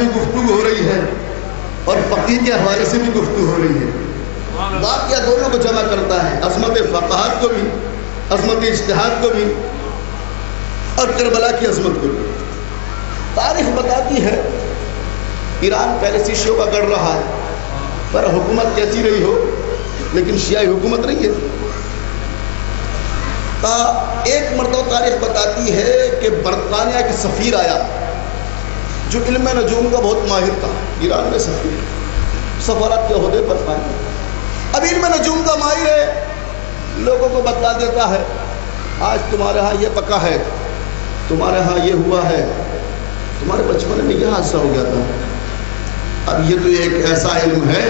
بھی گفتگو ہو رہی ہے اور فقیہ کے حوالے سے بھی گفتگو ہو رہی ہے۔ واقعہ دونوں کو جمع کرتا ہے، عظمت فقاہت کو بھی، عظمت اجتہاد کو بھی، اور کربلا کی عظمت کو بھی۔ تاریخ بتاتی ہے ایران پہلے سے شعبہ گڑھ رہا ہے، پر حکومت کیسی رہی ہو لیکن شیعہ حکومت نہیں ہے۔ ایک مرتبہ تاریخ بتاتی ہے کہ برطانیہ کے سفیر آیا جو علم نجوم کا بہت ماہر تھا، ایران میں سفیر سفارت کے عہدے پر تھا۔ اب علم نجوم کا ماہر ہے، لوگوں کو بتلا دیتا ہے آج تمہارے ہاں یہ پکا ہے، تمہارے ہاں یہ ہوا ہے، تمہارے بچپن میں یہ حادثہ ہو گیا تھا۔ اب یہ تو ایک ایسا علم ہے،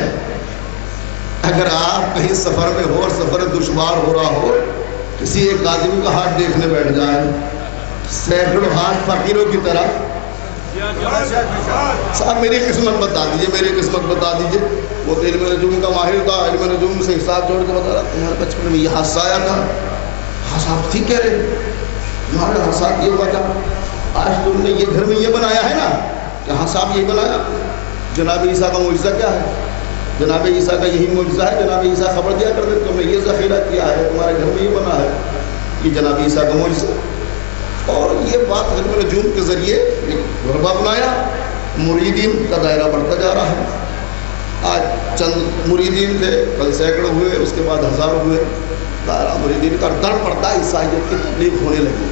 اگر آپ کہیں سفر میں ہو اور سفر دشوار ہو رہا ہو، کسی ایک آدمی کا ہاتھ دیکھنے بیٹھ جائے، سینکڑوں ہاتھ فقیروں کی طرح، صاحب میری قسمت بتا دیجئے، میری قسمت بتا دیجئے۔ وہ تو علم نجوم کا ماہر تھا، علم نجوم سے حساب جوڑ کے بتا رہا تمہارے بچپن میں یہ حادثہ آیا تھا، حساب ٹھیک کہہ رہے، تمہارے حساب یہ ہوا تھا، آج تم نے یہ گھر میں یہ بنایا ہے نا، کہ حساب یہ بنایا۔ جناب عیسیٰ کا معجزہ کیا ہے؟ جناب عیسیٰ کا یہی معجزہ ہے، جناب عیسیٰ خبر دیا کرتے تم نے یہ ذخیرہ کیا ہے، تمہارے گھر میں یہ بنا ہے، یہ جناب عیسیٰ کا معجزہ۔ اور یہ بات علم نجوم کے ذریعے غربہ بنایا، مریدین کا دائرہ بڑھتا جا رہا ہے۔ آج چند مریدین تھے، کل سینکڑوں ہوئے، اس کے بعد ہزاروں ہوئے، دائرہ مریدین کا در پڑتا عیسائیت کی تبلیغ ہونے لگی۔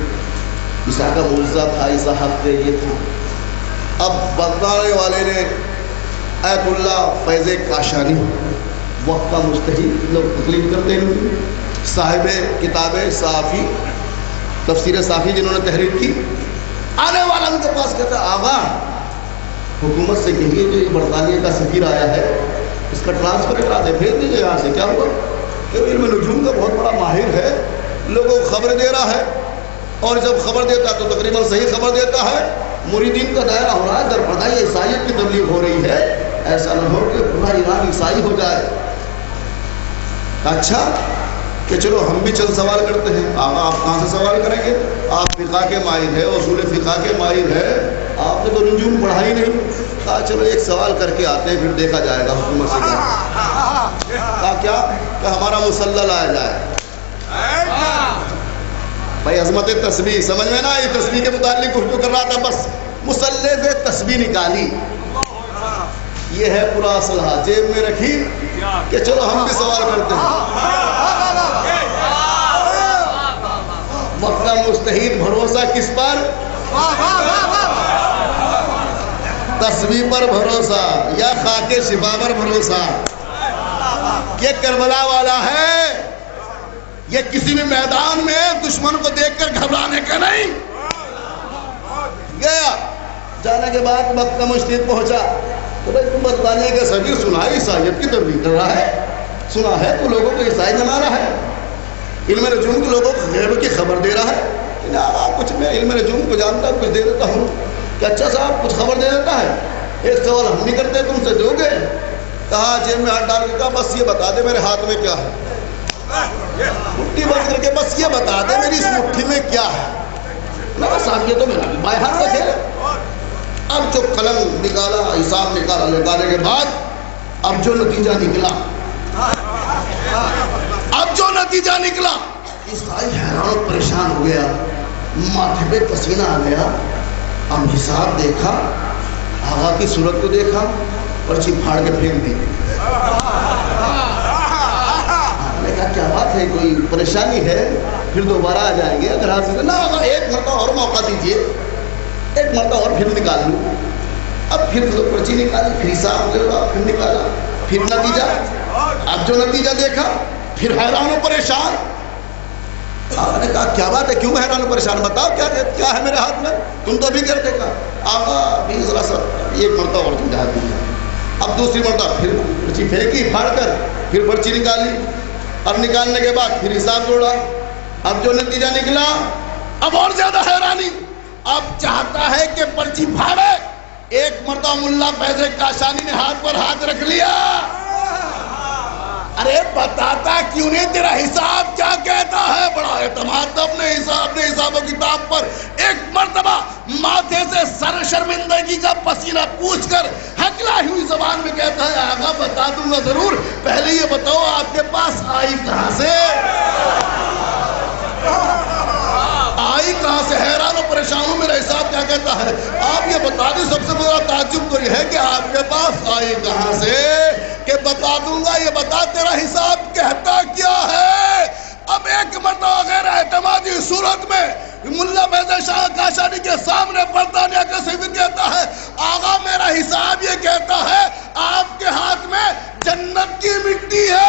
عیسیٰ کا معجزہ تھا، عیسیٰ حق تھے، یہ تھا۔ اب بتانے والے نے ایت اللہ فیض کاشانی، وقت کا مجتہد، لوگ تکلیف کرتے ہیں، صاحب کتاب صافی، تفسیر صافی جنہوں نے تحریر کی، آنے والا ان کے پاس کہتا ہے آغا حکومت سے کہیے جو یہ برطانیہ کا سفیر آیا ہے اس کا ٹرانسفر کرا دے، بھیج دیجیے یہاں سے۔ کیا ہوا کہ علم نجوم کا بہت بڑا ماہر ہے، لوگوں کو خبر دے رہا ہے، اور جب خبر دیتا ہے تو تقریباً صحیح خبر دیتا ہے، مریدین کا دائرہ ہو رہا ہے، در پردہ یہ عیسائیت کی تبلیغ ہو رہی ہے، ایسا نہ ہو کہ پورا ایران عیسائی ہو جائے۔ اچھا کہ چلو ہم بھی چند سوال کرتے ہیں۔ آقا آپ کہاں سے سوال کریں گے؟ آپ فقہ کے ماہر ہے، اصول فقہ کے ماہر ہے، آپ نے تو نجوم پڑھا ہی نہیں۔ کہا چلو ایک سوال کر کے آتے ہیں، پھر دیکھا جائے گا حکومت سے کیا۔ کہا کہ ہمارا مسلح لایا جائے۔ بھائی عظمت تسبیح سمجھ میں نا، یہ تسبیح کے متعلق گفتگو کر رہا تھا، بس مسلح سے تسبیح نکالی، یہ ہے پورا اسلحہ جیب میں رکھی کہ چلو ہم بھی سوال کرتے ہیں۔ وقت کا مجتہد، بھروسہ کس پر؟ تسبیح پر بھروسہ یا خاک شفا پر بھروسہ؟ یہ کربلا والا ہے، یہ کسی بھی میدان میں دشمن کو دیکھ کر گھبرانے کا نہیں۔ گیا جانے کے بعد وقت کا مجتہد پہنچا تو بھائی تم برطانیہ کا سفیر سنا ہے عیسائیت کی تبلیغ کر رہا ہے، سنا ہے تو لوگوں کو عیسائی بنا رہا ہے، علم نجوم کے لوگوں کو غیب کی خبر دے رہا ہے۔ کچھ میں علم نجوم کو جانتا ہوں، کچھ دے دیتا ہوں کہ اچھا صاحب کچھ خبر دے دیتا ہے، ایک سوال ہم نہیں کرتے تم سے دو گے؟ کہا جیب میں ہاتھ ڈال کے کہا بس یہ بتا دے میرے ہاتھ میں کیا ہے، مٹھی بند کر کے بس یہ بتا دے میری اس مٹھی میں کیا ہے۔ میں کہا صاحب یہ تو میرا بائیں ہاتھ کا کھیل ہے۔ اب جو قلم نکالا، حساب نکالا، لگانے کے بعد اب جو نتیجہ نکلا، عیسائی حیران و پریشان ہو گیا، ماتھے پہ پسینہ آ گیا۔ اب حساب دیکھا، آغا کی صورت کو دیکھا، پرچی پھاڑ کے پھینک دی۔ میں کہا کیا بات ہے، کوئی پریشانی ہے؟ پھر دوبارہ آ جائیں گے اگر حاصل نہ ہوگا، ایک مرتبہ اور موقع دیجیے، ایک مرتبہ اور پھر نکال لوں۔ اب پھر پرچی نکالی، پھر حساب لگا، پھر نکالا، پھر نتیجہ، اب جو نتیجہ دیکھا پھر حیران و پریشان۔ آقا نے کہا کیا بات ہے، کیوں حیران و پریشان، بتاؤ کیا ہے میرے ہاتھ میں، تم تو ابھی کرتے کہا۔ آقا بھی ذرا سا ایک مرتبہ اور سمجھا دیا۔ اب دوسری مرتبہ پھر پرچی پھینکی پھاڑ کر، پھر پرچی نکالی، اب نکالنے کے بعد پھر حساب جوڑا، اب جو نتیجہ نکلا اب اور زیادہ حیرانی، اب چاہتا ہے کہ پرچی پھاڑے۔ ایک مرتبہ ملا فیض کاشانی نے ہاتھ پر ہاتھ رکھ لیا، ارے بتاتا کیوں نہیں، تیرا حساب کیا کہتا ہے؟ بڑا اعتماد تھا اپنے حساب و کتاب پر۔ ایک مرتبہ ماتھے سے سر شرمندگی کا پسینہ پوچھ کر ہکلا ہوئی زبان میں کہتا ہے آقا بتا دوں گا ضرور، پہلے یہ بتاؤ آپ کے پاس آئی کہاں سے؟ آئی کہاں سے؟ حیران و پریشان ہوں، میرا حساب کیا کہتا ہے؟ آپ یہ بتا دیں، سب سے بڑا تعجب تو یہ ہے کہ آپ کے پاس آئی کہاں سے؟ کہ بتا دوں گا، یہ بتا تیرا حساب کہتا کیا ہے؟ اب ایک مرتبہ غیر اعتمادی صورت میں ملا فیض شاہ کاشانی کے سامنے برطانیہ کا سفیر کہتا ہے آقا میرا حساب یہ کہتا ہے آپ کے ہاتھ میں جنت کی مٹی ہے۔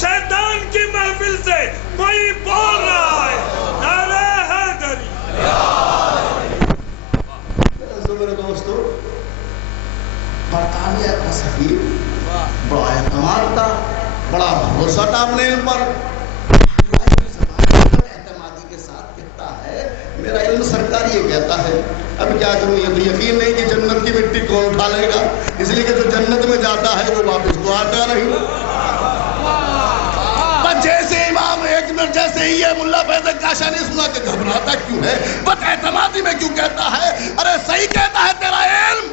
شیطان کی محفل سے کوئی بول رہا ہے نعرہ حیدری۔ میرے دوستو، برطانیہ کا سفیر بڑا اعتماد تھا، بڑا بھروسہ تھا اپنے علم پر، اعتمادی کے ساتھ کہتا ہے میرا علم سرکار یہ کہتا ہے۔ اب کیا کروں، یہ تو یقین نہیں کہ جنت کی مٹی کون اٹھا لے گا، اس لیے کہ جو جنت میں جاتا ہے وہ واپس تو آتا نہیں۔ جیسے امام ایک منٹ جیسے ہی یہ ملا فیض کاشانی سنا کہ گھبراتا کیوں ہے، بس اعتمادی میں کیوں کہتا ہے؟ ارے صحیح کہتا ہے تیرا علم،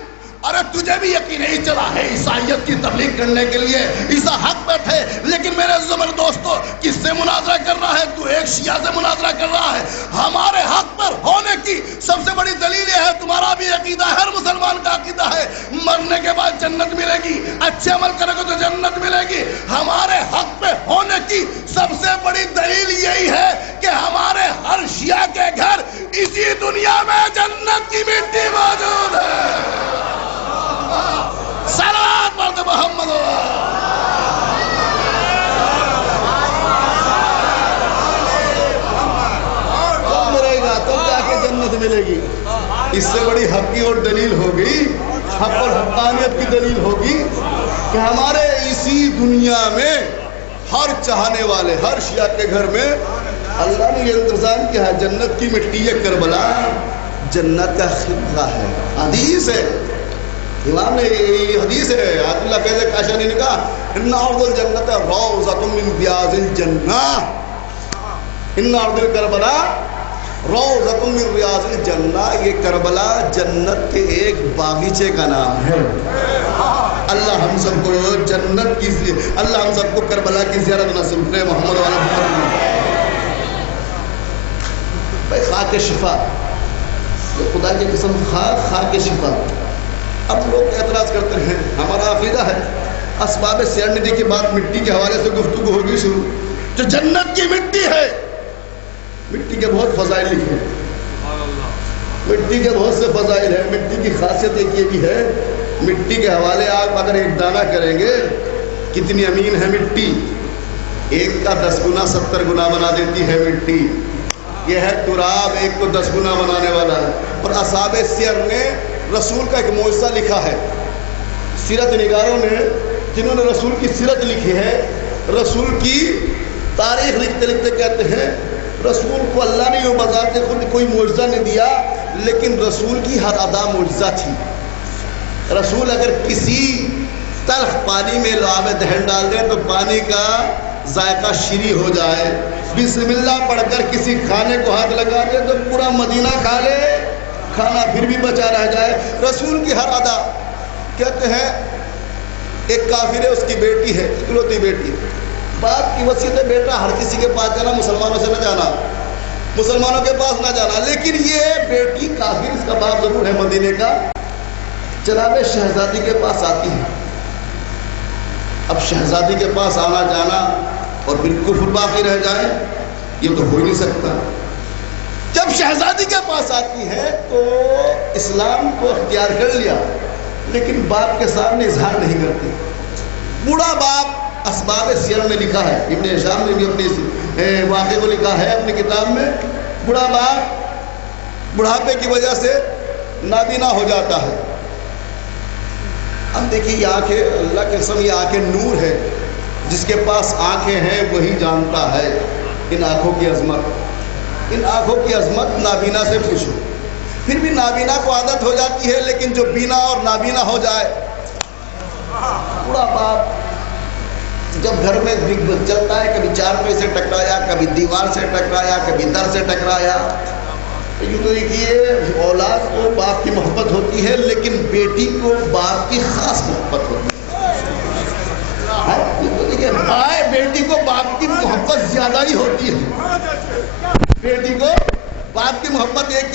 ارے تجھے بھی یقین نہیں چلا ہے عیسائیت کی تبلیغ کرنے کے لیے عیسیٰ حق پہ تھے، لیکن میرے عزیز دوستو کس سے مناظرہ کر رہا ہے؟ تو ایک شیعہ سے مناظرہ کر رہا ہے۔ ہمارے حق پر ہونے کی سب سے بڑی دلیل یہ ہے، تمہارا بھی عقیدہ ہے، ہر مسلمان کا عقیدہ ہے مرنے کے بعد جنت ملے گی، اچھے عمل کرے گا تو جنت ملے گی۔ ہمارے حق پہ ہونے کی سب سے بڑی دلیل یہی ہے کہ ہمارے ہر شیعہ کے گھر اسی دنیا میں جنت کی مٹی موجود ہے۔ صلوات پڑھتے محمد مرے گا تب جا کے جنت ملے گی۔ اس سے بڑی حقی اور دلیل ہوگی، حق اور حقانیت کی دلیل ہوگی کہ ہمارے اسی دنیا میں ہر چاہنے والے ہر شیعہ کے گھر میں اللہ نے یہ انتظام کیا ہے، جنت کی مٹی ہے، کربلا جنت کا خطہ ہے۔ حدیث ہے، امام نے یہ حدیث ہے، آیت اللہ فیض کاشانی نے کہا ان ارض الجنت روضۃ من ریاض الجنہ، ان ارض کربلا روضۃ من ریاض الجنہ، یہ کربلا جنت کے ایک باغیچے کا نام ہے۔ اللہ ہم سب کو جنت کی، اللہ ہم سب کو کربلا کی زیارت نصیب کرے۔ محمد والا بھائی خاک شفا، خدا کی قسم خاک شفا۔ اب لوگ اعتراض کرتے ہیں، ہمارا عقیدہ ہے اسباب سیرنٹی کی بات مٹی کے حوالے سے گفتگو ہوگی شروع، جو جنت کی مٹی ہے، مٹی کے بہت فضائل لکھے، مٹی کے بہت سے فضائل ہیں۔ مٹی کی خاصیت ایک یہ بھی ہے، مٹی کے حوالے آپ اگر ایک دانہ کریں گے کتنی امین ہے مٹی، ایک کا 10 گنا 70 گنا بنا دیتی ہے مٹی۔ یہ ہے تراب، ایک کو 10 گنا بنانے والا ہے۔ اور اصحاب سیر نے رسول کا ایک معجزہ لکھا ہے، سیرت نگاروں نے جنہوں نے رسول کی سیرت لکھی ہے، رسول کی تاریخ لکھتے لکھتے کہتے ہیں رسول کو اللہ نے یہ بذات خود کوئی معجزہ نہیں دیا، لیکن رسول کی ہر ادا معجزہ تھی۔ رسول اگر کسی تلخ پانی میں لعاب دہن ڈال دیں تو پانی کا ذائقہ شیریں ہو جائے، بسم اللہ پڑھ کر کسی کھانے کو ہاتھ لگا دے تو پورا مدینہ کھا لے، کھانا پھر بھی بچا رہ جائے۔ رسول کی ہر ادا، کہتے ہیں ایک کافر ہے، اس کی بیٹی ہے، اکلوتی بیٹی، باپ کی وصیت ہے بیٹا ہر کسی کے پاس جانا، مسلمانوں سے نہ جانا، مسلمانوں کے پاس نہ جانا. لیکن یہ بیٹی کافر، اس کا باپ ضرور ہے مدینے کا، جناب شہزادی کے پاس آتی ہے. اب شہزادی کے پاس آنا جانا اور بالکل باقی رہ جائے، یہ تو ہو ہی نہیں سکتا. جب شہزادی کے پاس آتی ہے تو اسلام کو اختیار کر لیا، لیکن باپ کے سامنے اظہار نہیں کرتی. بوڑھا باپ، اسباب سیر میں لکھا ہے، ابن ہشام نے بھی اپنے واقعے کو لکھا ہے اپنی کتاب میں. بوڑھا باپ بڑھاپے کی وجہ سے نابینا ہو جاتا ہے. اب دیکھیے یہ آنکھیں، اللہ کے قسم یہ آنکھیں نور ہے. جس کے پاس آنکھیں ہیں وہی جانتا ہے ان آنکھوں کی عظمت. ان آنکھوں کی عظمت نابینا سے پوچھو. پھر بھی نابینا کو عادت ہو جاتی ہے، لیکن جو بینا اور نابینا ہو جائے. بوڑھا باپ جب گھر میں چلتا ہے، کبھی چارپائی سے ٹکرایا، کبھی دیوار سے ٹکرایا، کبھی در سے ٹکرایا. یوں تو دیکھیے اولاد کو باپ کی محبت ہوتی ہے، لیکن بیٹی کو باپ کی خاص محبت ہوتی ہے. بھائی بیٹی کو باپ کی محبت زیادہ ہی ہوتی ہے. بیٹی کو باپ کی محبت. ایک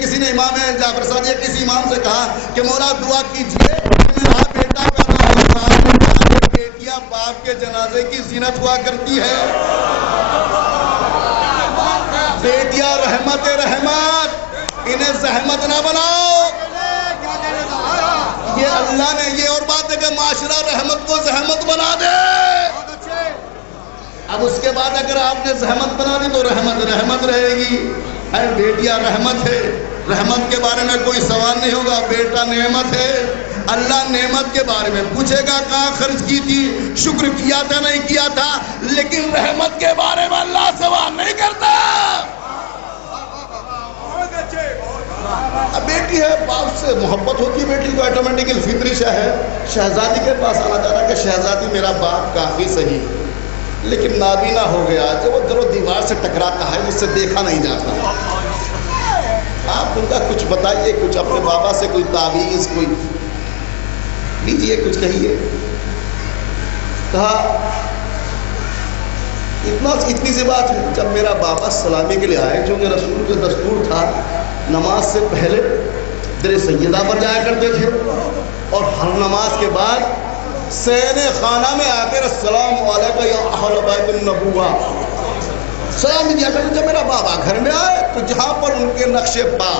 کسی نے امام جعفر صادق یا کسی امام سے کہا کہ مولا دعا کیجئے میرا بیٹا پیدا ہو. بیٹیاں باپ کے جنازے کی زینت ہوا کرتی ہے. بیٹیاں رحمت انہیں زحمت نہ بناؤ. یہ اللہ نے یہ اور بات ہے کہ معاشرہ رحمت کو زحمت بنا دے. اب اس کے بعد اگر آپ نے زحمت بنا دی تو رحمت رہے گی. بیٹیاں رحمت ہے، رحمت کے بارے میں کوئی سوال نہیں ہوگا. بیٹا نعمت ہے. اللہ نعمت کے بارے میں پوچھے گا کہاں خرچ کی تھی، شکر کیا تھا نہیں کیا تھا. لیکن رحمت کے بارے میں اللہ سوال نہیں کرتا. اب بیٹی ہے، باپ سے محبت ہوتی ہے بیٹی کو، آٹومیٹیکل فطری شے ہے. شہزادی کے پاس آنا جانا کہ شہزادی میرا باپ کافی صحیح، لیکن نابینا ہو گیا. جب وہ در و دیوار سے ٹکراتا ہے مجھ سے دیکھا نہیں جاتا. آپ ان کا کچھ بتائیے، کچھ اپنے بابا سے کوئی تعویذ کوئی لیجیے، کچھ کہیے. کہا اتنی سی بات ہے. جب میرا بابا سلامی کے لیے آئے، چونکہ رسول کا دستور تھا نماز سے پہلے در سیدہ پر جایا کرتے تھے، اور ہر نماز کے بعد سین خانہ میں آ کر السلام علیکم یا اہل بیت النبوہ سلام دیا کرتے. جب میرا بابا گھر میں آئے تو جہاں پر ان کے نقش پا،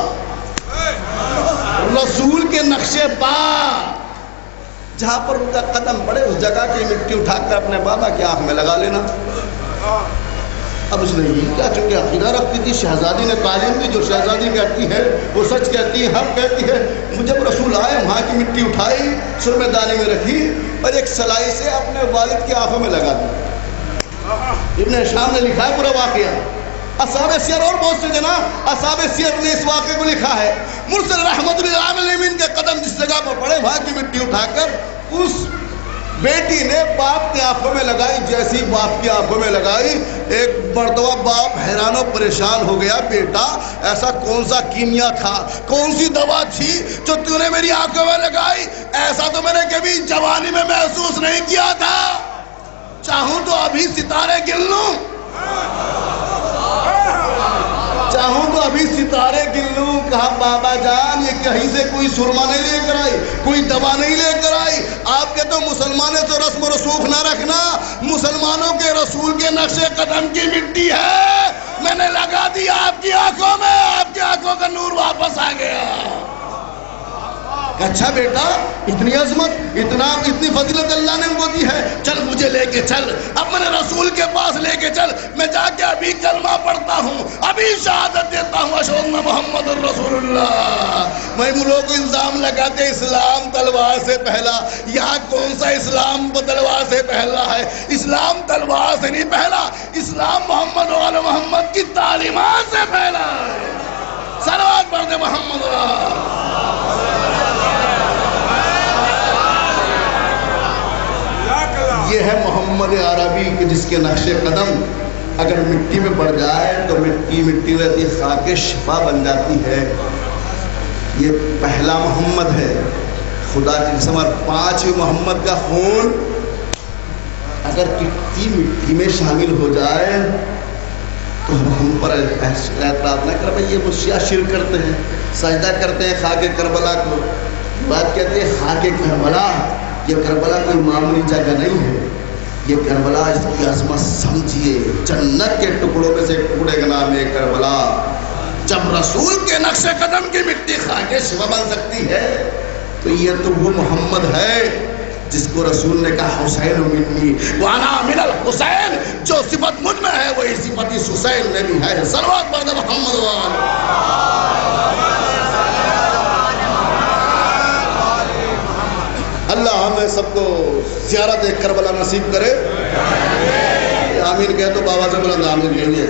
رسول کے نقش پا جہاں پر ان کا قدم پڑے، اس جگہ کی مٹی اٹھا کر اپنے بابا کی آنکھ میں لگا لینا. اب اس نے یہ کیا، چونکہ عقیدہ رکھتی تھی، شہزادی نے تعلیم دی، جو شہزادی کہتی ہے وہ سچ کہتی ہے، حق کہتی ہے. جب رسول آئے وہاں کی مٹی اٹھائی، سرمے دانی میں رکھی اور ایک سلائی سے اپنے والد کی آنکھوں میں لگا دی. ابن ہشام نے لکھا ہے پورا واقعہ. اصحاب سیر اور بہت سے جناب اصحاب سیر نے اس واقعے کو لکھا ہے. مرسل رحمت للعالمین کے قدم جس جگہ پر پڑے وہاں کی مٹی اٹھا کر اس بیٹی نے باپ کی آنکھوں میں لگائی. جیسی باپ کی آنکھوں میں لگائی، ایک مرتبہ باپ حیران و پریشان ہو گیا. بیٹا ایسا کون سا کیمیا تھا، کون سی دوا تھی جو تو نے میری آنکھوں میں لگائی؟ ایسا تو میں نے کبھی جوانی میں محسوس نہیں کیا تھا. چاہوں تو ابھی ستارے گن لوں، چاہوں تو ابھی ستارے گن لوں. کہا بابا جان یہ کہیں سے کوئی سرما نہیں لے کر آئی، کوئی دوا نہیں لے کر آئی. آپ کے تو مسلمانوں سے رسم و رسوخ نہ رکھنا، مسلمانوں کے رسول کے نقش قدم کی مٹی ہے، میں نے لگا دی آپ کی آنکھوں میں، آپ کی آنکھوں کا نور واپس آ گیا. اچھا بیٹا اتنی عظمت اتنی فضیلت اللہ نے ان کو دی ہے، چل مجھے لے کے چل، اب میں نے رسول کے پاس لے کے چل. میں جا کے ابھی کلمہ پڑھتا ہوں، ابھی شہادت دیتا ہوں اشہد ان محمد الرسول اللہ. میں لوگوں کو الزام لگاتے اسلام تلوار سے پہلا. یہاں کون سا اسلام تلوار سے پہلا ہے؟ اسلام تلوار سے نہیں پہلا، اسلام محمد و آل محمد کی تعلیمات سے پہلا ہے. صلوات پڑھ دے محمد اللہ. یہ ہے محمد عربی کہ جس کے نقش قدم اگر مٹی میں پڑ جائے تو مٹی رہتی، خاک شفا بن جاتی ہے. یہ پہلا محمد ہے خدا کی قسم. اور 5 محمد کا خون اگر کٹی مٹی میں شامل ہو جائے تو ہم پر اعتراض نہ کر بھائی یہ مشیا شرک کرتے ہیں، سجدہ کرتے ہیں خاک کربلا کو. بات کہتے ہیں خاک کربلا، یہ کربلا کوئی معمولی جگہ نہیں ہے، یہ کربلا اس کی عظمت سمجھیے، جنت کے ٹکڑوں میں سے ایک ٹکڑے کا نام ہے کربلا. جب رسول کے نقش قدم کی مٹی خاک شفا بن سکتی ہے تو یہ تو وہ محمد ہے جس کو رسول نے کہا حسین منی وانا من الحسین، جو صفت مجھ میں ہے وہی صفت اس حسین میں بھی ہے. صلوات پڑھ دے محمد وآلہ. اللہ ہمیں سب کو زیارت کربلا نصیب کرے. آمین کہے تو بابا سے بلند آمین کہیے.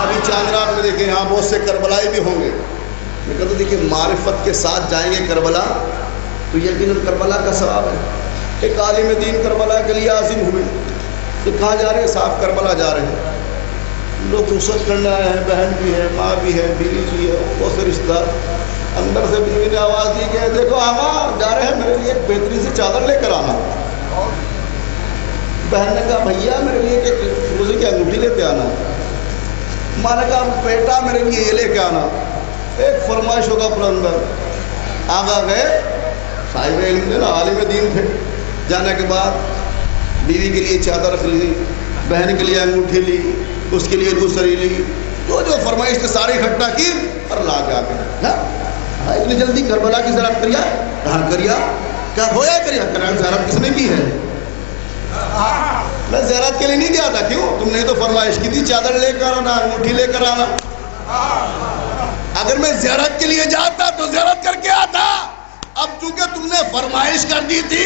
ابھی چاندرات میں دیکھیں یہاں بہت سے کربلائی بھی ہوں گے. میں کہتا ہوں دیکھیں معرفت کے ساتھ جائیں گے کربلا تو یقیناً کربلا کا ثواب ہے. ایک عالم دین کربلا کے لیے عازم ہوئے تو کہاں جا رہے ہیں؟ صاحب کربلا جا رہے ہیں. لوگ رخصت کرنے آئے ہیں، بہن بھی ہے، ماں بھی ہے، بیوی بھی ہے، بہت سے رشتہ دار. اندر سے بیوی نے آواز دی کہ دیکھو آقا جا رہے ہیں، میرے لیے ایک بہترین سی چادر لے کر آنا. بہن نے کہا بھیا میرے لیے ایک روزے کی انگوٹھی لے کے آنا. ماں نے کہا بیٹا میرے لیے یہ لے کے آنا. ایک فرمائش ہوگا پر اندر. آقا گئے، صاحب علم تھے نا، عالم دین تھے. جانے کے بعد بیوی کے لیے چادر خریدی، بہن کے لیے انگوٹھی لی، اس کے لیے دوسری لی، جو فرمائش نے ساری اکٹھا کی اور لا کے آ گئے. اتنی جلدی کربلا کی زیارت کریا؟ کہاں کریا؟ کیا ہویا کریا؟ زیارت کس نے کی ہے؟ میں زیارت کے لیے نہیں گیا تھا. کیوں؟ تم نے تو فرمائش کی تھی چادر لے کر آنا، انگوٹھی لے کر آنا. اگر میں زیارت کے لیے جاتا تو زیارت کر کے آتا. اب چونکہ تم نے فرمائش کر دی تھی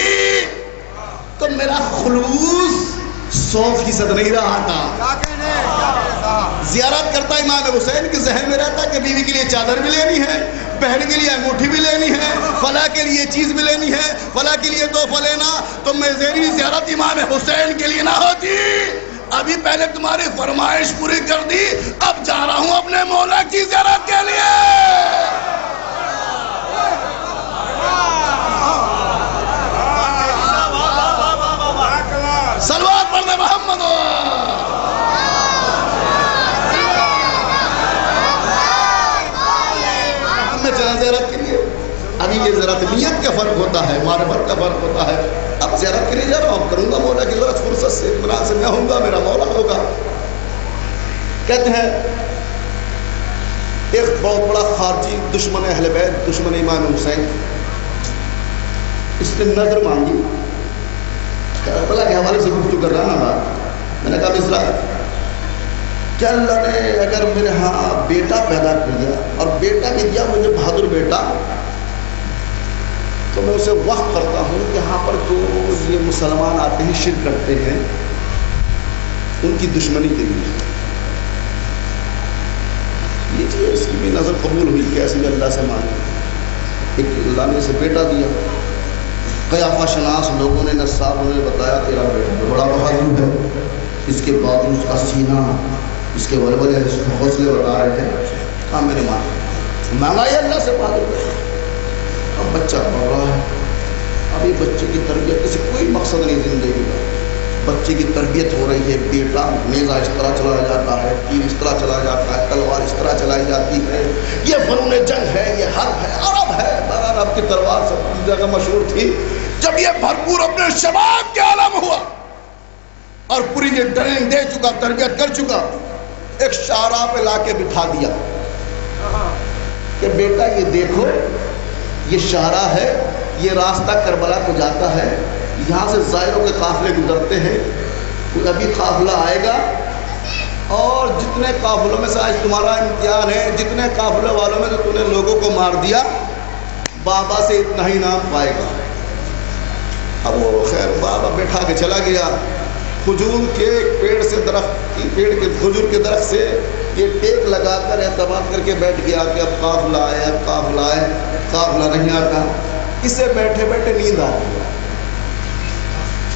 تو میرا خلوص 100% نہیں رہا تھا. زیارت کرتا امام حسین کے ذہن میں رہتا کہ بیوی کے لیے چادر بھی لینی ہے، بہن کے لیے انگوٹھی بھی لینی ہے، فلاں کے لیے چیز بھی لینی ہے، فلاں کے لیے تحفہ لینا. تو میری زیارت امام حسین کے لیے نہ ہوتی. ابھی پہلے تمہاری فرمائش پوری کر دی، اب جا رہا ہوں اپنے مولا کی زیارت کے لیے. صلوات پڑھ دے محمد. میں چلا زیارت کے لیے. ابھی یہ زیارت نیت کا فرق ہوتا ہے، معرفت کا فرق ہوتا ہے. اب زیارت کے لیے جا رہا ہوں، کروں گا مولا کی ضرورت فرصت سے، اطمینان سے. میں ہوں گا، میرا مولا ہوگا. کہتے ہیں ایک بہت بڑا خارجی دشمن اہل بیت، دشمن امام حسین، اس نے نظر مانگی. کربلا کے حوالے سے گفتگو کر رہا نا. میں نے کہا مصرا کیا اللہ نے اگر میرے ہاں بیٹا پیدا کر دیا اور بیٹا بھی دیا مجھے بہادر بیٹا، تو میں اسے وقت کرتا ہوں کہ یہاں پر جو یہ مسلمان آتے ہیں شرک کرتے ہیں ان کی دشمنی کے لیے. یہ چیز اس کی بھی نظر قبول ہوئی کہ ایسے بھی اللہ سے مانگے. ایک اللہ نے اسے بیٹا دیا. قیافہ شناس لوگوں نے، نصابوں نے بتایا تیرا بیٹا بڑا بہادر ہے. اس کے بعد اس کا سینہ، اس کے ولولے، اس کے حوصلے بتا رہے تھے. ہاں میرے ماں مانگا یہ اللہ سے بہادر ہے. اب بچہ پڑھ رہا ہے. ابھی بچے کی تربیت سے کوئی مقصد نہیں زندگی کا. بچے کی تربیت ہو رہی ہے. بیٹا نیزہ اس طرح چلایا جاتا ہے، تیر اس طرح چلایا جاتا ہے، تلوار اس طرح چلائی جاتی ہے. یہ فنون جنگ ہے، یہ حرب ہے، عرب ہے. عرب کی تلوار سب جگہ مشہور تھی. جب یہ بھرپور اپنے شباب کے عالم ہوا اور پوری یہ ٹریننگ دے چکا، تربیت کر چکا، ایک شاہراہ پہ لا کے بٹھا دیا کہ بیٹا یہ دیکھو یہ شاہراہ ہے، یہ راستہ کربلا کو جاتا ہے، یہاں سے زائروں کے قافلے گزرتے ہیں. ابھی قافلہ آئے گا اور جتنے قافلوں میں سے آج تمہارا امتحان ہے، جتنے قافلے والوں میں تو نے لوگوں کو مار دیا، بابا سے اتنا ہی نام پائے گا. اب وہ خیر بابا بیٹھا کے چلا گیا. کھجور کے پیڑ سے کھجور کے درخت سے یہ ٹیک لگا کر اعتماد کر کے بیٹھ گیا کہ اب قافلہ آئے، اب قافلہ آئے. قافلہ نہیں آتا. اسے بیٹھے بیٹھے نیند آ گئی.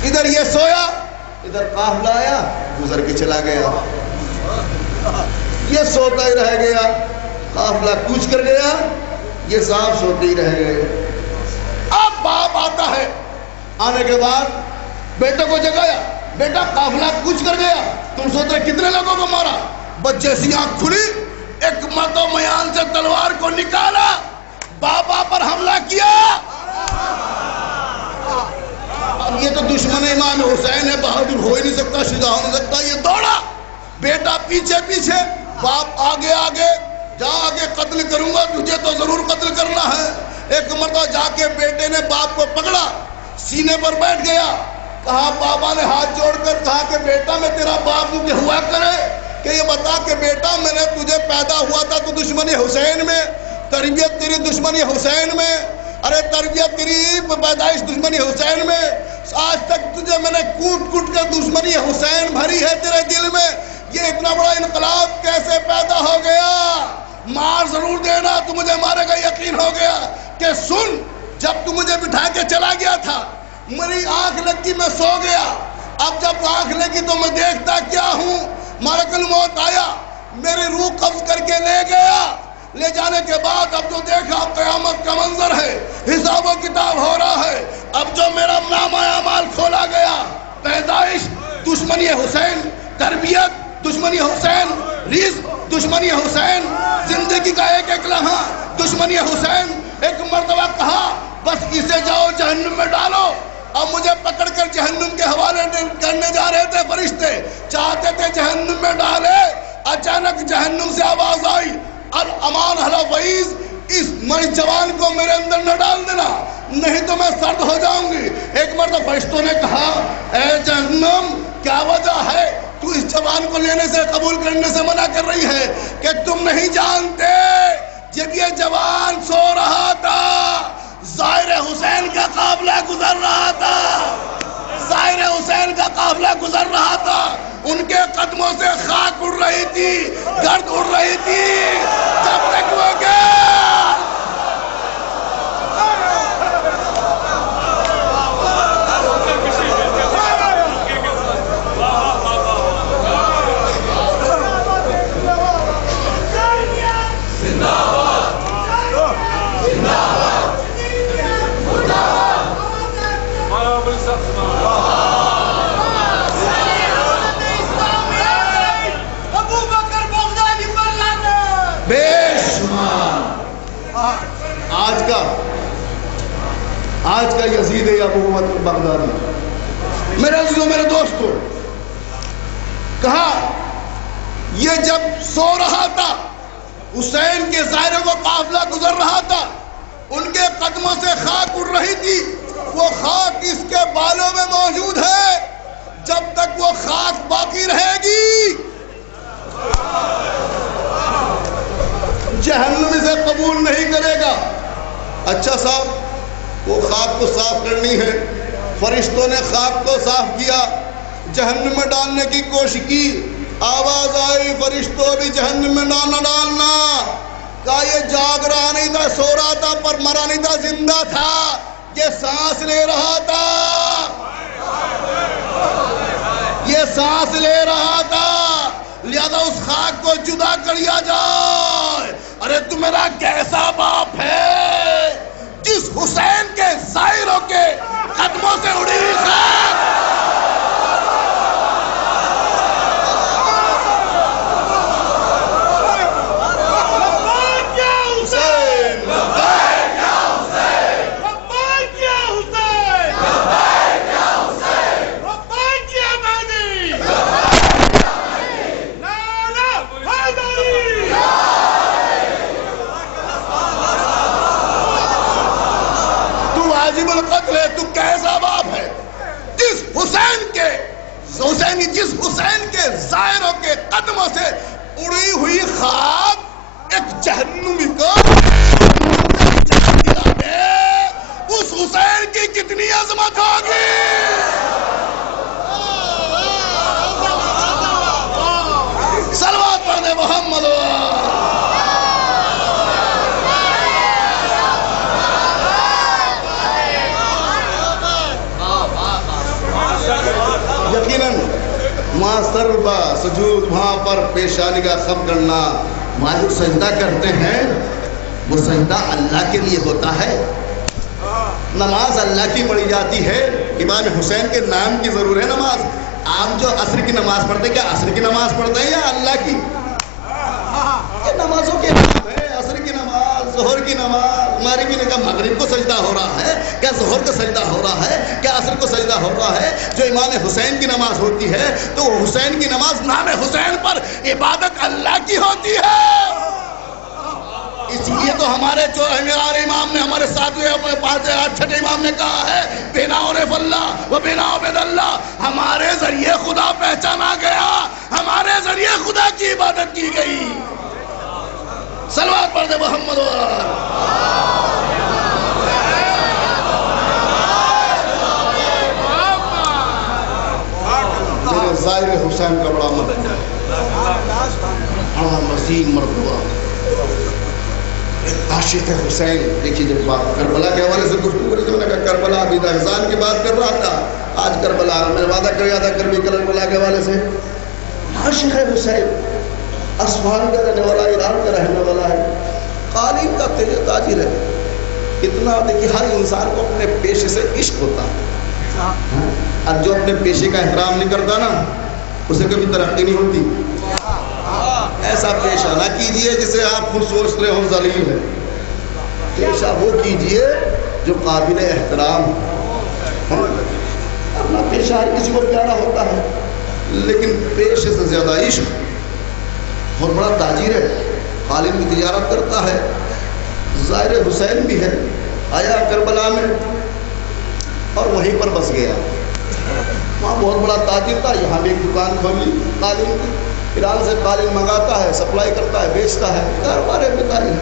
ادھر یہ سویا، ادھر قافلہ آیا، گزر کے چلا گیا. یہ سوتا ہی رہ گیا، قافلہ کوچ کر گیا، یہ صاحب سوتے ہی رہ گئے. اب باپ آتا ہے. آنے کے بعد بیٹے کو جگایا، بیٹا قافلہ کچھ کر گیا، تم سوچ رہے کتنے لوگوں کو مارا؟ بچے سی آنکھ کھلی، ایک مرد و میان سے تلوار کو نکالا، بابا پر حملہ کیا۔ اب یہ تو دشمن امام حسین ہے، بہادر ہو ہی نہیں سکتا، شجاع ہو نہیں سکتا۔ یہ دوڑا، بیٹا پیچھے پیچھے، باپ آگے آگے، جا آگے قتل کروں گا، تجھے تو ضرور قتل کرنا ہے۔ ایک مرتبہ جا کے بیٹے نے باپ کو پکڑا، سینے پر بیٹھ گیا، کہا بابا نے ہاتھ جوڑ کر کہا کہ بیٹا میں تیرا باپ ہوں کہ ہوا کرے کہ یہ بتا کہ بیٹا میں نے تجھے پیدا ہوا تھا تو دشمنی حسین میں، تربیت تیری دشمنی حسین میں، ارے تربیت تیری پیدائش دشمنی حسین میں، آج تک تجھے میں نے کوٹ کوٹ کر دشمنی حسین بھری ہے تیرے دل میں، یہ اتنا بڑا انقلاب کیسے پیدا ہو گیا؟ مار ضرور دینا، تو مجھے مارے گا، یقین ہو گیا کہ سن، جب تو مجھے بٹھا کے چلا گیا تھا، میری آنکھ لگی، میں سو گیا، اب جب آنکھ لگی تو میں دیکھتا کیا ہوں؟ ملک الموت آیا، میری روح قبض کر کے لے گیا، لے جانے کے بعد اب جو دیکھا قیامت کا منظر ہے، حساب و کتاب ہو رہا ہے۔ اب جو میرا نامہ اعمال کھولا گیا، پیدائش دشمنی حسین، تربیت دشمنی حسین، رزق دشمنی حسین، زندگی کا ایک ایک لمحہ دشمنی حسین۔ ایک مرتبہ کہا بس اسے جاؤ جہنم میں ڈالو، اب مجھے پکڑ کر جہنم کے حوالے کرنے جا رہے تھے فرشتے، چاہتے تھے جہنم میں ڈالے، اچانک جہنم سے آواز آئی، امان حلا وعیز، اس جوان کو میرے اندر نہ ڈال دینا، نہیں تو میں سرد ہو جاؤں گی۔ ایک مرتبہ فرشتوں نے کہا اے جہنم کیا وجہ ہے تو اس جوان کو لینے سے قبول کرنے سے منع کر رہی ہے؟ کہ تم نہیں جانتے جب یہ جوان سو رہا تھا ظاہر حسین کا قافلہ گزر رہا تھا، ظاہر حسین کا قافلہ گزر رہا تھا، ان کے قدموں سے خاک اڑ رہی تھی، گرد اڑ رہی تھی، جب تک وہ گیا آج کا یزید ہے ابو بکر بغدادی۔ میرے عزیزوں میرے دوستوں، کہا یہ جب سو رہا تھا، حسین کے ظاہرے کو قافلہ گزر رہا تھا، ان کے قدموں سے خاک اڑ رہی تھی، وہ خاک اس کے بالوں میں موجود ہے، جب تک وہ خاک باقی رہے گی جہنم اسے قبول نہیں کرے گا۔ اچھا صاحب، وہ خاک کو صاف کرنی ہے، فرشتوں نے خاک کو صاف کیا، جہنم میں ڈالنے کی کوشش کی، آواز آئی فرشتوں بھی جہنم میں نہ ڈالنا۔ کہا یہ جاگ رہا نہیں تھا، سو رہا تھا، پر مرا نہیں تھا، زندہ تھا، یہ سانس لے رہا تھا، یہ سانس لے رہا تھا، لہذا اس خاک کو جدا کر لیا جائے۔ ارے تو میرا کیسا باپ ہے جس حسین کے ظاہروں کے قدموں سے اڑی ہوئی خاک جس حسین کے ظاہروں کے قدموں سے اڑی ہوئی خاک ایک جہنمی کو اس حسین کی کتنی عظمت ہوگی۔ صلوات پڑھنے محمد۔ یقیناً سربا سجود وہاں پر پیشانی کا خم کرنا، وہاں جو سجدہ کرتے ہیں وہ سجدہ اللہ کے لیے ہوتا ہے، نماز اللہ کی پڑھی جاتی ہے، امام حسین کے نام کی ضرور ہے نماز. آپ جو عصر کی نماز پڑھتے ہیں کیا عصر کی نماز پڑھتے ہیں یا اللہ کی؟ یہ نمازوں کے نام ہے. عصر کی نماز, ظہر کی نماز. ہماری بھی نے کہا مغرب کو سجدہ ہو رہا ہے, کیا ظہر کو سجدہ ہو رہا ہے, کیا عصر کو سجدہ ہو رہا ہے؟ جو امام حسین کی نماز ہوتی ہے تو وہ حسین کی نماز نام حسین پر عبادت اللہ کی ہوتی ہے. اس لیے تو ہمارے جو ہمارے امام نے, ہمارے ساتویں پانچ چھٹے امام نے کہا ہے بنا عرف اللہ و بنا عبد اللہ, ہمارے ذریعے خدا پہچانا گیا, ہمارے ذریعے خدا کی عبادت کی گئی. صلوات پڑھ دے محمد میرے ظاہر حسین کا بڑا مرتبہ, بڑا مسیح مرتبہ. عاشق حسین. دیکھیے جب بات کربلا کے حوالے سے گفتگو کری تو میں نے کہا کربلا ابھی احزان کی بات کر رہا تھا, آج کربلا میں وعدہ کر رہا تھا کربلا کے حوالے سے. عاشق حسین, اصفہان کا رہنے والا, ایران کا رہنے والا ہے, قالین کا تاجر ہے. اتنا دیکھیے ہر انسان کو اپنے پیشے سے عشق ہوتا ہے, اور جو اپنے پیشے کا احترام نہیں کرتا نا اسے کبھی ترقی نہیں ہوتی. ایسا پیشہ نہ کیجئے جسے آپ خود سوچ رہے ہوں ذلیل ہے. پیشہ وہ کیجئے جو قابل احترام ہے. اپنا پیشہ ہر کسی کو پیارا ہوتا ہے, لیکن پیشے سے زیادہ عشق. بہت بڑا تاجر ہے, قالین کی تجارت کرتا ہے. ظاہر حسین بھی ہے, آیا کربلا میں اور وہیں پر بس گیا. وہاں بہت بڑا تاجر تھا, یہاں بھی ایک دکان کھولی قالین کی. ایران سے قالین منگاتا ہے, سپلائی کرتا ہے, بیچتا ہے, کاروبار ہے.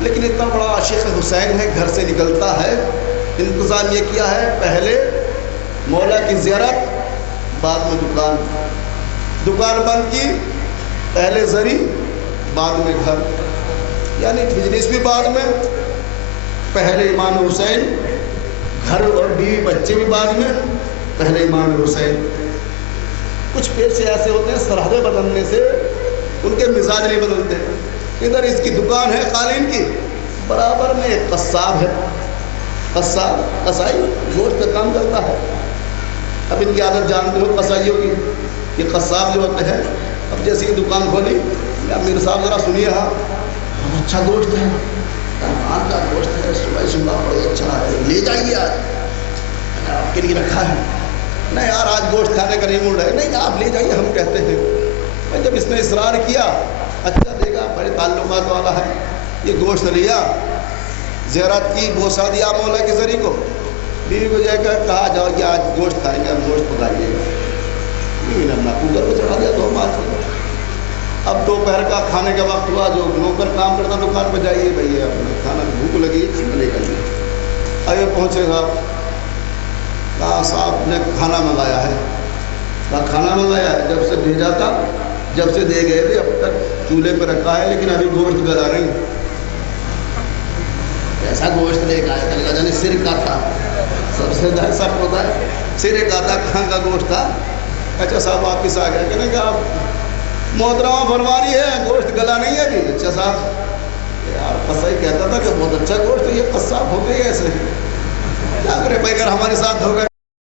لیکن اتنا بڑا عاشق حسین ہے, گھر سے نکلتا ہے, انتظام یہ کیا ہے پہلے مولا کی زیارت, بعد میں دکان بند کی, پہلے زری بعد میں گھر, یعنی بزنس بھی بعد میں, پہلے امام حسین, گھر اور بیوی بچے بھی بعد میں, پہلے امام حسین. کچھ پیشے ایسے ہوتے ہیں سرحدیں بدلنے سے ان کے مزاج نہیں بدلتے. ادھر اس کی دکان ہے قالین کی, برابر میں ایک قصاب ہے, قصائی گوشت کا کام کرتا ہے. اب ان کی عادت جانتے ہو قصائیوں کی, یہ قصاب جو ہوتے ہیں. اب جیسے یہ دکان کھولی, یا میر صاحب ذرا سنیے, ہاں بہت اچھا گوشت ہے, کان کا گوشت ہے, صبح بڑی اچھا ہے, لے جائیے آج آپ کے لیے رکھا ہے. نہیں یار آج گوشت کھانے کا نہیں موڈ ہے. نہیں آپ لے جائیے, ہم کہتے ہیں. میں جب اس نے اصرار کیا, اچھا دے گا, بڑے تعلقات والا ہے, یہ گوشت لیا, زیارت کی, بوسا دیا مولا کے ذریعے کو. بیوی کو جا کر کہا جاؤ کہ آج گوشت کھائیں گے, ہم گوشت پکائیے گا. بیوی نے اپنا کوکر کو چڑھا دیا, دو مال. اب دوپہر کا کھانے کا وقت ہوا, جو نوکر کام کرتا دکان پہ, جائیے بھائی اپنا کھانا, بھوک لگی کھانا لے کر. اب یہ پہنچے صاحب, کہا صاحب نے کھانا منگایا ہے. کہا کھانا منگایا ہے, جب سے بھیجا تھا, جب سے دے گئے تھے اب تک چولہے پہ رکھا ہے, لیکن ابھی گوشت گلا نہیں. ایسا گوشت لے کے آیا تھا, جانے سر کا تھا, سب سے سب ہوتا ہے, سر کا تھا, کھان کا گوشت تھا. اچھا صاحب واپس آ گیا, کہنے کہ آپ محترمہ فرما رہی ہے گوشت گلا نہیں ہے ابھی. اچھا صاحب یار قصائی کہتا تھا کہ بہت اچھا گوشت, یہ قصاب ہو گئی ایسے, کیا کرے بھائی, اگر ہمارے ساتھ ہوگا